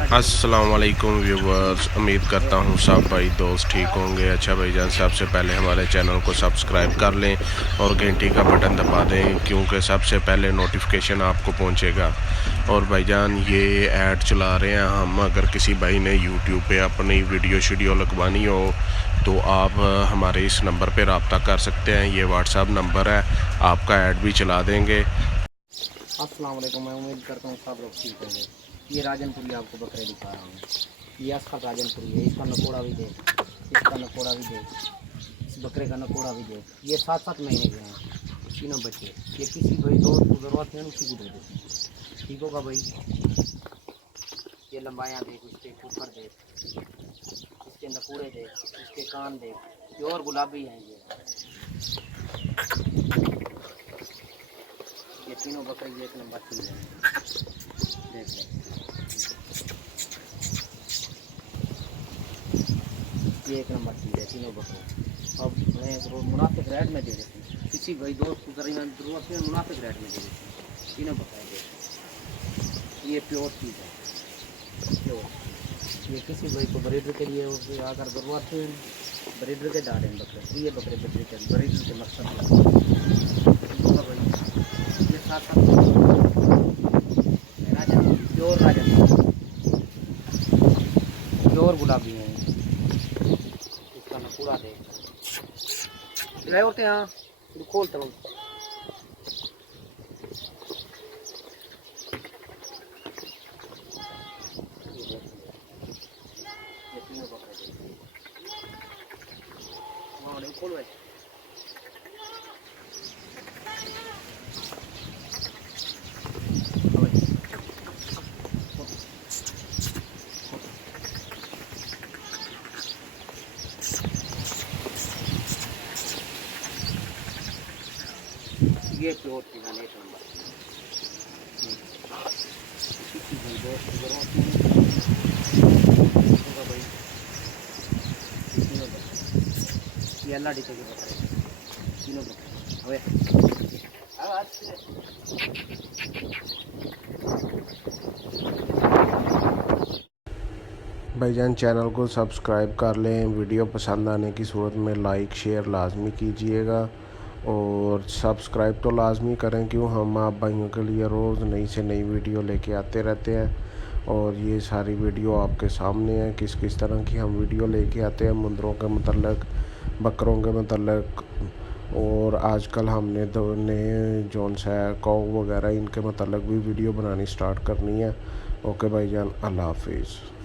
अस्सलाम वालेकुम व्यूवर्स, उम्मीद करता हूँ सब भाई दोस्त ठीक होंगे। अच्छा भाईजान, सबसे पहले हमारे चैनल को सब्सक्राइब कर लें और घंटी का बटन दबा दें, क्योंकि सबसे पहले नोटिफिकेशन आपको पहुँचेगा। और भाईजान ये ऐड चला रहे हैं हम, अगर किसी भाई ने यूट्यूब पे अपनी वीडियो लगवानी हो तो आप हमारे इस नंबर पे रब्ता कर सकते हैं। ये व्हाट्सअप नंबर है, आपका ऐड भी चला देंगे। अस्सलाम वालेकुम। मैं उम्मीद करता हूँ सब लोग ठीक होंगे। ये राजनपुरी आपको बकरे दिखा रहा हूँ। ये असखर राजनपुरी है। इसका नकोड़ा भी देख, इसका नकोड़ा भी देख, इस बकरे का नकोड़ा भी देख। ये 7-7 महीने के हैं तीनों बच्चे। ये किसी भाई दोस्त को ज़रूरत है उसी को दे दे, ठीक होगा भाई। ये लंबाइयाँ देख, इसके ऊपर देख, इसके नकोड़े देख, इसके कान देख, प्योर गुलाबी हैं ये तीनों बकरे। ये एक नंबर चीज़ है, देख ले। ये एक नंबर चीज़ है तीनों बकरे। अब मैं मुनाफिक रेट में दे देती हूँ किसी भाई दोस्त को ज़रूरत है, मुनाफिक रेट में दे देती हूँ तीनों बकरे दे। ये प्योर चीज़ है, प्योर। ये किसी भाई को ब्रीडर के लिए अगर ज़रूरत है, ब्रीडर के डालें बकरे। ये बकरे ब्रीडर के मकसद होगा भाई। ये साथ प्योर राजा, प्योर गुलाबी है। इसका नकूड़ा दे ले होते हैं। खोलता हूँ खोल भाई। ये प्योर चीज़ है, एक नंबर। ये अल्लाह डिटे के बकरे तीनों बकरे। भाईजान चैनल को सब्सक्राइब कर लें। वीडियो पसंद आने की सूरत में लाइक शेयर लाजमी कीजिएगा और सब्सक्राइब तो लाजमी करें, क्यों हम आप भाइयों के लिए रोज़ नई से नई वीडियो लेके आते रहते हैं। और ये सारी वीडियो आपके सामने है, किस किस तरह की हम वीडियो लेके आते हैं मुंदरों के मतलब, बकरों के मतलब। और आजकल हमने दो नए जौन सा कौ वगैरह इनके मतलब भी वीडियो बनानी स्टार्ट करनी है। ओके भाईजान, अल्लाह हाफिज़।